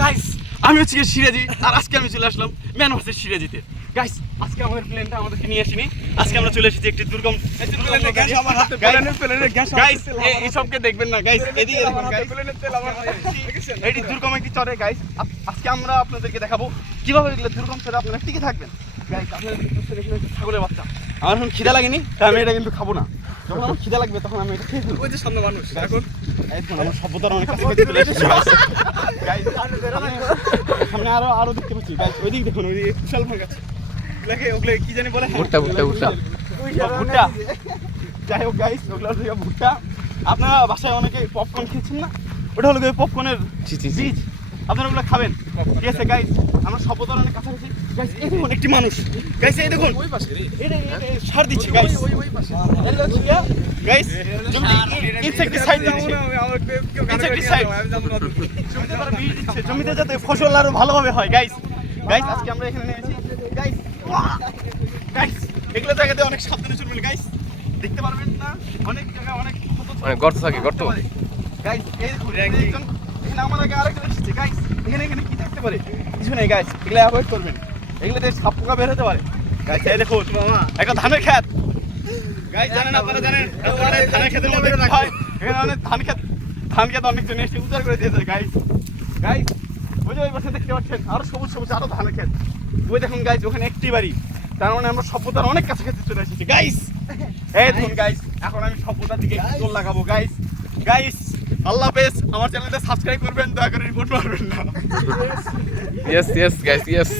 Guys আমি হচ্ছে সিরাজি, আর আজকে আমি চলে আসলাম ম্যান ভার্সেস সিরাজিতে। গাইস আজকে আমাদের প্লেনটা আমাদেরকে নিয়ে আসেনি, আজকে আমরা চলে এসেছি একটি দুর্গম গাইস। এইসবকে দেখবেন না গাইস, এদিকে দেখুন গাইস, এটি দুর্গম একটি চরে গাইস। আজকে আমরা আপনাদেরকে দেখাবো কিভাবে এগুলো দুর্গম চরে আপনারা টিকে থাকবেন। গাইস আপনাদের ছাগলের বাচ্চা, আমার এখন খিদা লাগেনি তাই আমি এটা কিন্তু খাবো না। যখন আমার খিদা লাগবে তখন আমি এটা খেয়ে ফেলবো। ওই যে সামনে মানুষ এখন একদম আমার সভ্যতার অনেক কাছে চলে এসেছে গাইস। সামনে আরো দেখতে পাচ্ছি গাইস, ওইদিকে দেখুন, ওইদিকে বিশাল ভাগ আছে, ওগুলো কি জানি বলে, ভুট্টা ভুট্টা ভুট্টা ভুট্টা। যাই হোক গাইস, ওগুলো হলো ভুট্টা। আপনারা বাসায় অনেকে পপকর্ন খেয়েছেন না, ওটা হলো পপকর্নের বীজ, আপনারা ওগুলো খাবেন, ঠিক আছে গাইস। আমরা সভ্যতার অনেক কাছাকাছি গাইস। এই দেখুন একটি মানুষ গাইস, এই দেখুন ওই পাশে রে এটা সার দিচ্ছে গাইস, হ্যালো ছিয়া গাইস। ইনসেক্টিসাইড দিচ্ছে, ইনসেক্টিসাইড জমিতে তারা বীজ দিচ্ছে, জমিতে যাতে ফসল আরো ভালোভাবে হয় গাইস। গাইস আজকে আমরা এখানে নেমেছি গাইস। গাইস এগুলো জায়গাতে অনেক সাবধানে চলবেন গাইস, দেখতে পারবেন না অনেক জায়গায় অনেক মানে গর্ত থাকে, গর্ত। গাইস এই দেখুন একজন এখানে আমার আগে আরেকজন এসেছে গাইস। এখানে এখানে কি থাকতে পারে, কিছু নেই গাইস, এগুলো অ্যাভয়েড করবেন, এগুলোতে সাপ পোকা বের হতে পারে গাইস। এই দেখুন একটা ধানের ক্ষেত গাইস, জানেন আপনারা জানেন ধানের ক্ষেতের মধ্যে হয় এখানে অনেক ধান ক্ষেত অনেকজন এসে উদ্ধার করে দিয়েছে গাইস। গাইস ওই যে ওই পাশে দেখতে পাচ্ছেন আরো সবুজ সবুজ আরো ধানের ক্ষেত, ওই দেখুন গাইস ওখানে একটি বাড়ি, তার মানে আমরা সভ্যতার অনেক কাছাকাছি চলে এসেছি গাইস। এই দেখুন গাইস, এখন আমি সভ্যতার দিকে জোর লাগাবো গাইস। গাইস আল্লাহ হাফেজ, আমার চ্যানেলটা সাবস্ক্রাইব করবেন, দয়া করে রিপোর্ট মারবেন না। Yes yes guys, yes.